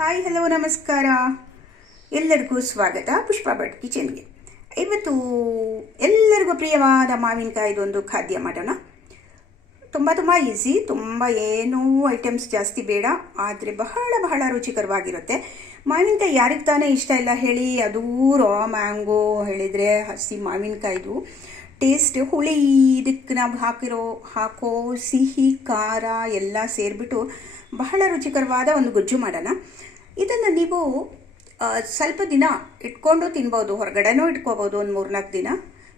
Hi, hello, ನಮಸ್ಕಾರ. ಎಲ್ಲರಿಗೂ ಸ್ವಾಗತ. ಪುಷ್ಪಾ ಭಟ್ ಕಿಚನ್ಗೆ. ಇವತ್ತು ಎಲ್ಲರಿಗೂ ಪ್ರಿಯವಾದ ಮಾವಿನಕಾಯಿದು ಒಂದು ಖಾದ್ಯ ಮಾಡೋಣ. ತುಂಬ ತುಂಬ ಈಸಿ ತುಂಬ ಏನೂ ಐಟಮ್ಸ್ ಜಾಸ್ತಿ ಬೇಡ, ಆದರೆ ಬಹಳ ಬಹಳ ರುಚಿಕರವಾಗಿರುತ್ತೆ. ಮಾವಿನಕಾಯಿ ಯಾರಿಗೆ ತಾನೇ ಇಷ್ಟ ಇಲ್ಲ ಹೇಳಿ, ಅದು ರಾ ಮ್ಯಾಂಗೋ ಹೇಳಿದರೆ ಹಸಿ ಮಾವಿನಕಾಯಿದು. ಟೇಸ್ಟ್ ಹುಳಿ ಇದಕ್ಕೆ ನಾವು ಹಾಕಿರೋ, ಹಾಕೋ ಸಿಹಿ, ಖಾರ ಎಲ್ಲ ಸೇರಿಬಿಟ್ಟು ಬಹಳ ರುಚಿಕರವಾದ ಒಂದು ಗೊಜ್ಜು ಮಾಡೋಣ. ಇದನ್ನು ನೀವು ಸ್ವಲ್ಪ ದಿನ ಇಟ್ಕೊಂಡು ತಿನ್ಬೋದು, ಹೊರಗಡೆನೂ ಇಟ್ಕೋಬೋದು, ಒಂದು ಮೂರ್ನಾಲ್ಕು ದಿನ.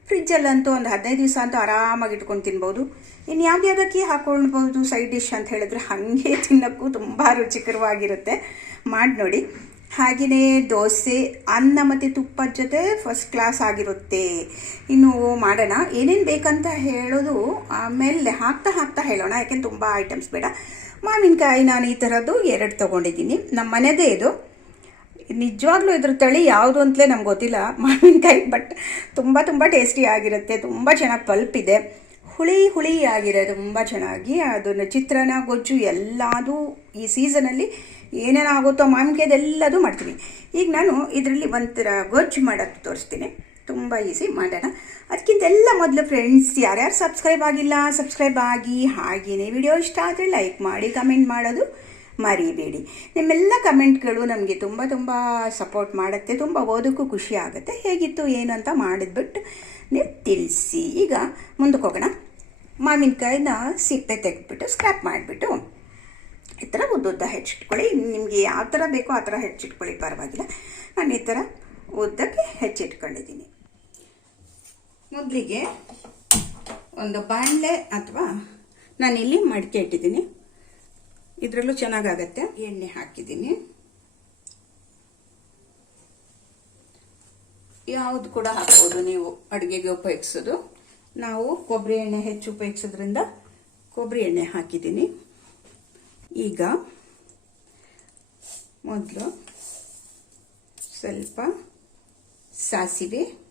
ಫ್ರಿಜ್ಜಲ್ಲಂತೂ ಒಂದು ಹದಿನೈದು ದಿವಸ ಅಂತೂ ಆರಾಮಾಗಿ ಇಟ್ಕೊಂಡು ತಿನ್ಬೋದು. ಇನ್ನು ಯಾವ್ದ್ಯಾವ್ದಕ್ಕೆ ಹಾಕ್ಕೊಳ್ಬೋದು ಸೈಡ್ ಡಿಶ್ ಅಂತ ಹೇಳಿದ್ರೆ ಹಾಗೆ ತಿನ್ನೋಕ್ಕೂ ತುಂಬ ರುಚಿಕರವಾಗಿರುತ್ತೆ. ಮಾಡಿ ನೋಡಿ. ಹಾಗೆಯೇ ದೋಸೆ, ಅನ್ನ ಮತ್ತು ತುಪ್ಪದ ಜೊತೆ ಫಸ್ಟ್ ಕ್ಲಾಸ್ ಆಗಿರುತ್ತೆ. ಇನ್ನು ಮಾಡೋಣ. ಏನೇನು ಬೇಕಂತ ಹೇಳೋದು, ಆಮೇಲೆ ಹಾಕ್ತಾ ಹಾಕ್ತಾ ಹೇಳೋಣ. ಯಾಕೆಂದ್ರೆ ತುಂಬ ಐಟಮ್ಸ್ ಬೇಡ. ಮಾವಿನಕಾಯಿ ನಾನು ಈ ಥರದ್ದು ಎರಡು ತೊಗೊಂಡಿದ್ದೀನಿ. ನಮ್ಮ ಮನೆದೇ ಇದು. ನಿಜವಾಗ್ಲೂ ಇದ್ರ ತಳಿ ಯಾವುದು ಅಂತಲೇ ನಮ್ಗೆ ಗೊತ್ತಿಲ್ಲ. ಮಾವಿನಕಾಯಿ ಬಟ್ ತುಂಬ ತುಂಬ ಟೇಸ್ಟಿ ಆಗಿರುತ್ತೆ. ತುಂಬ ಚೆನ್ನಾಗಿ ಪಲ್ಪಿದೆ. ಹುಳಿ ಹುಳಿ ಆಗಿದೆ ತುಂಬ ಚೆನ್ನಾಗಿ. ಅದನ್ನು ಚಿತ್ರಾನ್ನ, ಗೊಜ್ಜು ಎಲ್ಲದೂ ಈ ಸೀಸನಲ್ಲಿ ಏನೇನಾಗುತ್ತೋ ಮಾವಿನಕಾಯ್ದೆಲ್ಲದೂ ಮಾಡ್ತೀನಿ. ಈಗ ನಾನು ಇದರಲ್ಲಿ ಒಂಥರ ಗೊಜ್ಜು ಮಾಡೋಕ್ಕೆ ತೋರಿಸ್ತೀನಿ. ತುಂಬ ಈಸಿ ಮಾಡೋಣ. ಅದಕ್ಕಿಂತ ಎಲ್ಲ ಮೊದಲು ಫ್ರೆಂಡ್ಸ್ ಯಾರ್ಯಾರು ಸಬ್ಸ್ಕ್ರೈಬ್ ಆಗಿಲ್ಲ ಸಬ್ಸ್ಕ್ರೈಬ್ ಆಗಿ ಹಾಗೆಯೇ ವಿಡಿಯೋ ಇಷ್ಟ ಆದರೆ ಲೈಕ್ ಮಾಡಿ ಕಮೆಂಟ್ ಮಾಡೋದು ಮರಿಬೇಡಿ. ನಿಮ್ಮೆಲ್ಲ ಕಮೆಂಟ್ಗಳು ನಮಗೆ ತುಂಬ ತುಂಬ ಸಪೋರ್ಟ್ ಮಾಡುತ್ತೆ, ತುಂಬ ಓದೋಕ್ಕೂ ಖುಷಿ ಆಗುತ್ತೆ. ಹೇಗಿತ್ತು, ಏನು ಅಂತ ಮಾಡಿದ್ಬಿಟ್ಟು ನೀವು ತಿಳಿಸಿ. ಈಗ ಮುಂದಕ್ಕೆ ಹೋಗೋಣ. ಮಾವಿನಕಾಯಿನ ಸಿಪ್ಪೆ ತೆಗೆದ್ಬಿಟ್ಟು ಸ್ಕ್ರಾಪ್ ಮಾಡಿಬಿಟ್ಟು ಈ ಥರ ಉದ್ದುದ್ದ ಹೆಚ್ಚಿಟ್ಕೊಳ್ಳಿ. ನಿಮಗೆ ಯಾವ ಥರ ಬೇಕೋ ಆ ಥರ ಹೆಚ್ಚಿಟ್ಕೊಳ್ಳಿ, ಪರವಾಗಿಲ್ಲ. ನಾನು ಈ ಥರ ಉದ್ದಕ್ಕೆ ಹೆಚ್ಚಿಟ್ಕೊಂಡಿದ್ದೀನಿ. ಮೊದಲಿಗೆ ಒಂದು ಬಾಣಲೆ ಅಥವಾ ನಾನಿಲ್ಲಿ ಮಡಿಕೆ ಇಟ್ಟಿದ್ದೀನಿ. ಇದರಲ್ಲೂ ಚೆನ್ನಾಗಾಗತ್ತೆ. ಎಣ್ಣೆ ಹಾಕಿದ್ದೀನಿ. ಯಾವುದು ಕೂಡ ಹಾಕ್ಬೋದು ನೀವು ಅಡುಗೆಗೆ ಉಪಯೋಗಿಸೋದು. ನಾವು ಕೊಬ್ಬರಿ ಎಣ್ಣೆ ಹೆಚ್ಚು ಉಪಯೋಗಿಸೋದ್ರಿಂದ ಕೊಬ್ಬರಿ ಎಣ್ಣೆ ಹಾಕಿದ್ದೀನಿ. ಈಗ ಮೊದಲು ಸ್ವಲ್ಪ ಸಾಸಿವೆ.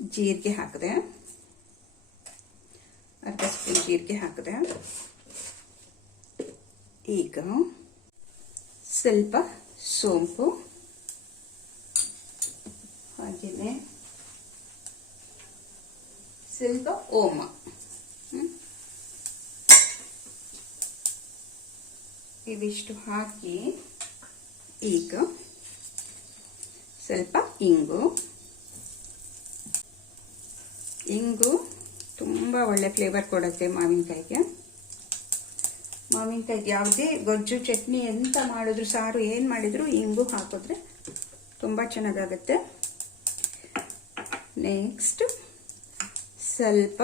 ಜೀರಿಗೆ ಹಾಕಿದೆ. ಅರ್ಧ ಸ್ಪೂನ್ ಜೀರಿಗೆ ಹಾಕಿದೆ. ಈಗ ಸ್ವಲ್ಪ ಸೋಂಪು. ಹಾಗೆಯೇ ಸ್ವಲ್ಪ ಓಮ? ಇವಿಷ್ಟು ಹಾಕಿ ಈಗ ಸ್ವಲ್ಪ ಇಂಗು. ಇಂಗು ತುಂಬ ಒಳ್ಳೆ ಫ್ಲೇವರ್ ಕೊಡುತ್ತೆ ಮಾವಿನಕಾಯಿಗೆ. ಮಾವಿನಕಾಯಿಗೆ ಯಾವುದೇ ಗೊಜ್ಜು, ಚಟ್ನಿ ಎಂತ ಮಾಡಿದ್ರು ಸಾರು ಏನು ಮಾಡಿದ್ರು ಇಂಗು ಹಾಕಿದ್ರೆ ತುಂಬ ಚೆನ್ನಾಗಾಗುತ್ತೆ. ನೆಕ್ಸ್ಟ್ ಸ್ವಲ್ಪ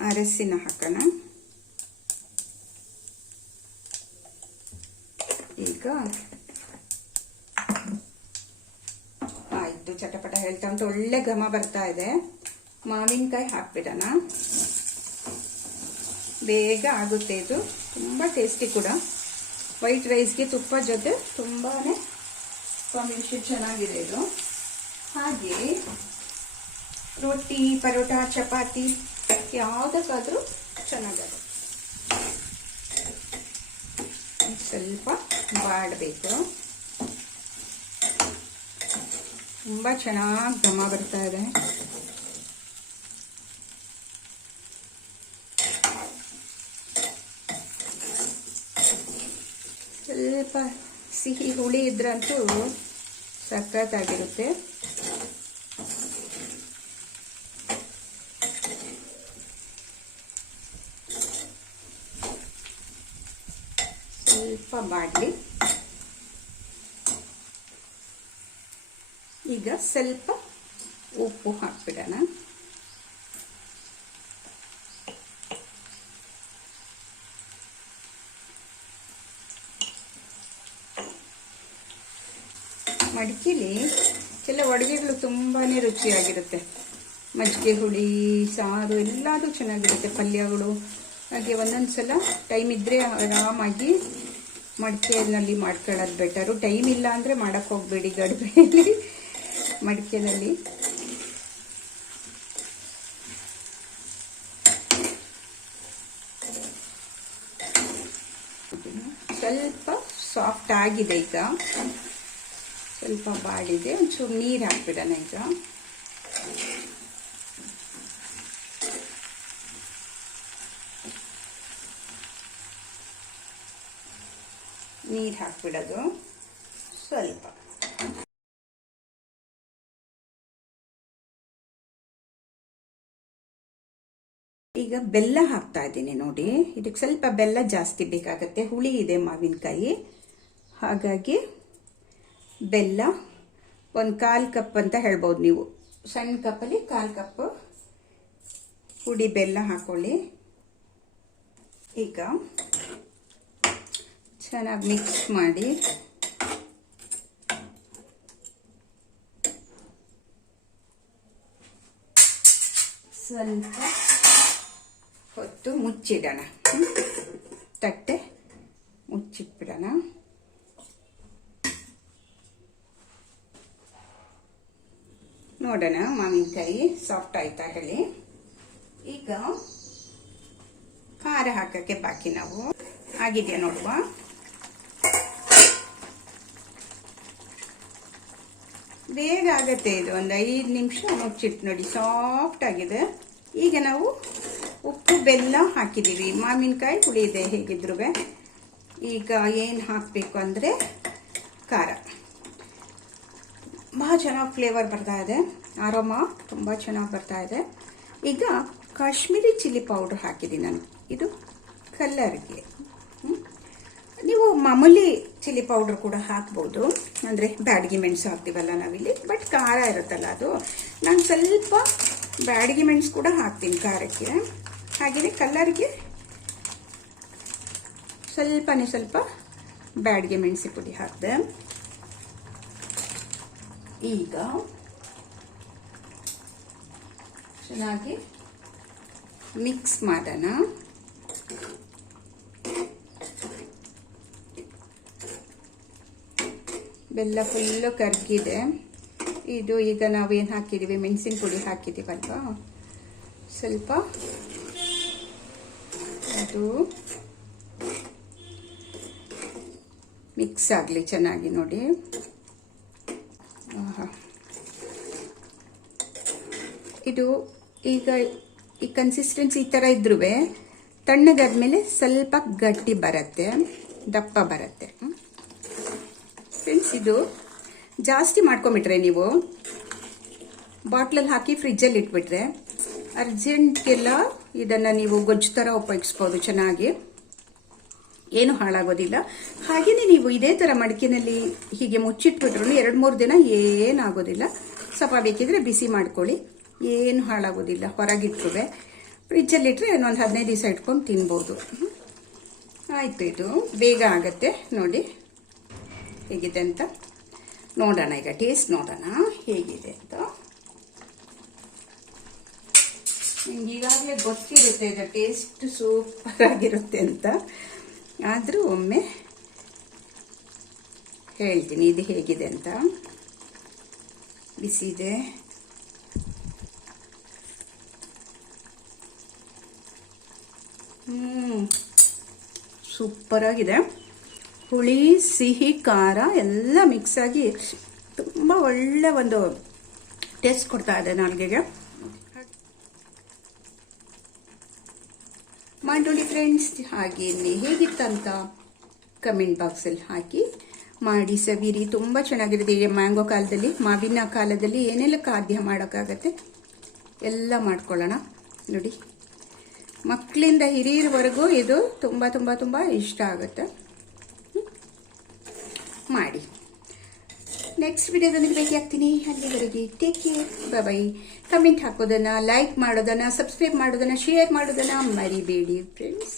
ಅರಸಿನ ಹಾಕೋಣ. ಈಗ ಆಯಿತು ಚಟಪಟ ಹೇಳ್ತಾ ಉಂಟು. ಒಳ್ಳೆ ಘಮ ಬರ್ತಾ ಇದೆ. ಮಾವಿನಕಾಯಿ ಹಾಕ್ಬಿಡೋಣ. ಬೇಗ ಆಗುತ್ತೆ ಇದು. ತುಂಬ ಟೇಸ್ಟಿ ಕೂಡ. ವೈಟ್ ರೈಸ್ಗೆ ತುಪ್ಪ ಜೊತೆ ತುಂಬಾ ಕಾಂಬಿನೇಷನ್ ಚೆನ್ನಾಗಿದೆ ಇದು. ಹಾಗೆ ರೊಟ್ಟಿ, ಪರೋಟ, ಚಪಾತಿ, ಯಾವುದಕ್ಕಾದರೂ ಚೆನ್ನಾಗಿದೆ. ಸ್ವಲ್ಪ ಬಾಡಬೇಕು. ತುಂಬ ಚೆನ್ನಾಗಿ ಘಮ ಬರ್ತಾ ಇದೆ. ಸ್ವಲ್ಪ ಸಿಹಿ ಹುಳಿ ಇದ್ರಂತೂ ಸಖತ್ತಾಗಿರುತ್ತೆ. ಸ್ವಲ್ಪ ಬಾಡಲಿ. ಈಗ ಸ್ವಲ್ಪ ಉಪ್ಪು ಹಾಕ್ಬಿಡೋಣ. ಮಡಿಕೆಲಿ ಎಲ್ಲ ಅಡುಗೆಗಳು ತುಂಬಾ ರುಚಿಯಾಗಿರುತ್ತೆ. ಮಜ್ಜಿಗೆ ಹುಳಿ, ಸಾರು ಎಲ್ಲದೂ ಚೆನ್ನಾಗಿರುತ್ತೆ ಪಲ್ಯಗಳು. ಹಾಗೆ ಒಂದೊಂದು ಸಲ ಟೈಮ್ ಇದ್ದರೆ ಆರಾಮಾಗಿ ಮಡಿಕೆಯಲ್ಲಿ ಮಾಡ್ಕೊಳ್ಳೋದು ಬೆಟರು ಟೈಮ್ ಇಲ್ಲ ಅಂದರೆ ಮಾಡೋಕ್ಕೆ ಹೋಗಬೇಡಿ ಗಡಿಬಿಡಿಯಲ್ಲಿ ಮಡಿಕೆನಲ್ಲಿ ಸ್ವಲ್ಪ ಸಾಫ್ಟ್ ಆಗಿದೆ ಈಗ. ಸ್ವಲ್ಪ ಬಾಡಿದೆ ಒಂಚೂರು ನೀರು ಹಾಕ್ಬಿಡೋಣ ಈಗ. ನೀರು ಹಾಕ್ಬಿಡೋದು. ಸ್ವಲ್ಪ. ಈಗ ಬೆಲ್ಲ ಹಾಕ್ತಾ ಇದ್ದೀನಿ ನೋಡಿ. ಇದಕ್ಕೆ ಸ್ವಲ್ಪ ಬೆಲ್ಲ ಜಾಸ್ತಿ ಬೇಕಾಗತ್ತೆ. ಹುಳಿ ಇದೆ ಮಾವಿನಕಾಯಿ. ಹಾಗಾಗಿ ಬೆಲ್ಲ ಒಂದು ಕಾಲು ಕಪ್ ಅಂತ ಹೇಳ್ಬೋದು ನೀವು. ಸಣ್ಣ ಕಪ್ಪಲ್ಲಿ ಕಾಲು ಕಪ್ ಹುಡಿ ಬೆಲ್ಲ ಹಾಕೊಳ್ಳಿ. ಈಗ ಚೆನ್ನಾಗಿ ಮಿಕ್ಸ್ ಮಾಡಿ. ಸ್ವಲ್ಪ ಹೊತ್ತು ಮುಚ್ಚಿಡೋಣ? ತಟ್ಟೆ ಮುಚ್ಚಿಟ್ಬಿಡೋಣ. ನೋಡೋಣ ಮಾವಿನಕಾಯಿ ಸಾಫ್ಟ್ ಆಯ್ತಾ ಹೇಳಿ. ಈಗ ಖಾರ ಹಾಕಕ್ಕೆ ಬಾಕಿ ನಾವು. ಆಗಿದೆಯಾ ನೋಡುವ. ಬೇಗ ಆಗತ್ತೆ ಇದು. ಒಂದು ಐದು ನಿಮಿಷ ಮುಚ್ಚಿಟ್ಟು ನೋಡಿ ಸಾಫ್ಟ್ ಆಗಿದೆ. ಈಗ ನಾವು ಬೆಲ್ಲ ಹಾಕಿದ್ದೀವಿ. ಮಾವಿನಕಾಯಿ ಹುಳಿ ಇದೆ, ಹೇಗಿದ್ರು. ಈಗ ಏನು ಹಾಕಬೇಕು ಅಂದರೆ ಖಾರ. ಭಾಳ ಚೆನ್ನಾಗಿ ಫ್ಲೇವರ್ ಬರ್ತಾ ಇದೆ. ಆರೋಮ ತುಂಬ ಚೆನ್ನಾಗಿ ಬರ್ತಾ ಇದೆ. ಈಗ ಕಾಶ್ಮೀರಿ ಚಿಲ್ಲಿ ಪೌಡ್ರ್ ಹಾಕಿದ್ದೀನಿ ನಾನು. ಇದು ಕಲ್ಲರ್ಗೆ? ನೀವು ಮಾಮೂಲಿ ಚಿಲ್ಲಿ ಪೌಡ್ರ್ ಕೂಡ ಹಾಕ್ಬೋದು. ಅಂದರೆ ಬ್ಯಾಡಗಿ ಮೆಣಸು ಹಾಕ್ತೀವಲ್ಲ ನಾವಿಲ್ಲಿ. ಬಟ್ ಖಾರ ಇರುತ್ತಲ್ಲ ಅದು. ನಾನು ಸ್ವಲ್ಪ ಬ್ಯಾಡಗಿ ಮೆಣಸು ಕೂಡ ಹಾಕ್ತೀನಿ ಖಾರಕ್ಕೆ. ಹಾಗೆಯೇ ಕಲ್ಲರ್ಗೆ ಸ್ವಲ್ಪನೇ ಸ್ವಲ್ಪ ಬ್ಯಾಡ್ಗೆ ಮೆಣಸಿ ಪುಡಿ ಹಾಕಿದೆ. ಈಗ ಚೆನ್ನಾಗಿ ಮಿಕ್ಸ್ ಮಾಡೋಣ. ಬೆಲ್ಲ ಫುಲ್ಲು ಕರ್ಗಿದೆ. ಇದು ಈಗ ನಾವೇನು ಹಾಕಿದ್ದೀವಿ? ಮೆಣಸಿನ ಪುಡಿ ಹಾಕಿದ್ದೀವಲ್ವಾ? ಸ್ವಲ್ಪ ಅದು ಮಿಕ್ಸ್ ಆಗಲಿ ಚೆನ್ನಾಗಿ ನೋಡಿ. ಇದು ಈಗ ಈ ಕನ್ಸಿಸ್ಟೆನ್ಸಿ ಈ ಥರ ಇದ್ರೂ ತಣ್ಣಗಾದ್ಮೇಲೆ ಸ್ವಲ್ಪ ಗಟ್ಟಿ ಬರುತ್ತೆ, ದಪ್ಪ ಬರುತ್ತೆ ಫ್ರೆಂಡ್ಸ್ ಇದು ಜಾಸ್ತಿ ಮಾಡ್ಕೊಂಬಿಟ್ರೆ ನೀವು ಬಾಟ್ಲಲ್ಲಿ ಹಾಕಿ ಫ್ರಿಜ್ಜಲ್ಲಿ ಇಟ್ಬಿಟ್ರೆ ಅರ್ಜೆಂಟ್ಗೆಲ್ಲ ಇದನ್ನು ನೀವು ಗೊಜ್ಜು ಥರ ಉಪಯೋಗಿಸ್ಬೋದು ಚೆನ್ನಾಗಿ. ಏನು ಹಾಳಾಗೋದಿಲ್ಲ. ಹಾಗೆಯೇ ನೀವು ಇದೇ ಥರ ಮಡಿಕೆನಲ್ಲಿ ಹೀಗೆ ಮುಚ್ಚಿಟ್ಬಿಟ್ರು ಎರಡು ಮೂರು ದಿನ ಏನಾಗೋದಿಲ್ಲ. ಸ್ವಲ್ಪ ಬೇಕಿದ್ರೆ ಬಿಸಿ ಮಾಡ್ಕೊಳ್ಳಿ. ಏನು ಹಾಳಾಗೋದಿಲ್ಲ. ಹೊರಗಿಟ್ರುವೆ. ಫ್ರಿಜ್ಜಲ್ಲಿಟ್ಟರೆ ಇನ್ನೊಂದು ಹದಿನೈದು ದಿವಸ ಇಟ್ಕೊಂಡು ತಿನ್ಬೋದು. ಆಯ್ತು ಆಯಿತು ಇದು. ಬೇಗ ಆಗತ್ತೆ. ನೋಡಿ. ಹೇಗಿದೆ ಅಂತ. ನೋಡೋಣ ಈಗ. ಟೇಸ್ಟ್ ನೋಡೋಣ. ಹೇಗಿದೆ ಅಂತ. ನಿಮ್ಗೆ ಈಗಾಗಲೇ ಗೊತ್ತಿರುತ್ತೆ ಇದು ಟೇಸ್ಟ್ ಸೂಪರ್ ಆಗಿರುತ್ತೆ ಅಂತ. ಆದರೂ ಒಮ್ಮೆ ಹೇಳ್ತೀನಿ, ಇದು ಹೇಗಿದೆ ಅಂತ. ಬಿಸಿ ಇದೆ. ಹ್ಞೂ ಸೂಪರಾಗಿದೆ. ಹುಳಿ, ಸಿಹಿ, ಖಾರ ಎಲ್ಲ ಮಿಕ್ಸ್ ಆಗಿ ತುಂಬ ಒಳ್ಳೆ ಒಂದು ಟೇಸ್ಟ್ ಕೊಡ್ತಾ ಇದೆ ನಾಲ್ಗೆಗೆ. ಮಾಡಿ ಫ್ರೆಂಡ್ಸ್ ಹಾಗೆ ಹೇಗಿತ್ತಂತ ಕಮೆಂಟ್ ಬಾಕ್ಸಲ್ಲಿ ಹಾಕಿ ಮಾಡಿ. ಸವಿರಿ ತುಂಬ ಚೆನ್ನಾಗಿರುತ್ತೆ. ಈಗ ಮ್ಯಾಂಗೋ ಕಾಲದಲ್ಲಿ, ಮಾವಿನ ಕಾಲದಲ್ಲಿ ಏನೆಲ್ಲ ಖಾದ್ಯ ಮಾಡೋಕ್ಕಾಗತ್ತೆ ಎಲ್ಲ ಮಾಡ್ಕೊಳ್ಳೋಣ. ನೋಡಿ, ಮಕ್ಕಳಿಂದ ಹಿರಿಯರವರೆಗೂ ಇದು ತುಂಬ ತುಂಬ ತುಂಬ ಇಷ್ಟ ಆಗುತ್ತೆ? ಮಾಡಿ. ನೆಕ್ಸ್ಟ್ ವಿಡಿಯೋದಲ್ಲಿ ಭೇಟಿಯಾಗ್ತೀನಿ ಅಲ್ಲಿವರೆಗೆ ಟೇಕ್ ಕೇರ್ ಬೈ ಕಮೆಂಟ್ ಹಾಕೋದನ್ನು ಲೈಕ್ ಮಾಡೋದನ್ನು ಸಬ್ಸ್ಕ್ರೈಬ್ ಮಾಡೋದನ್ನು ಶೇರ್ ಮಾಡೋದನ್ನು ಮರಿಬೇಡಿ ಫ್ರೆಂಡ್ಸ್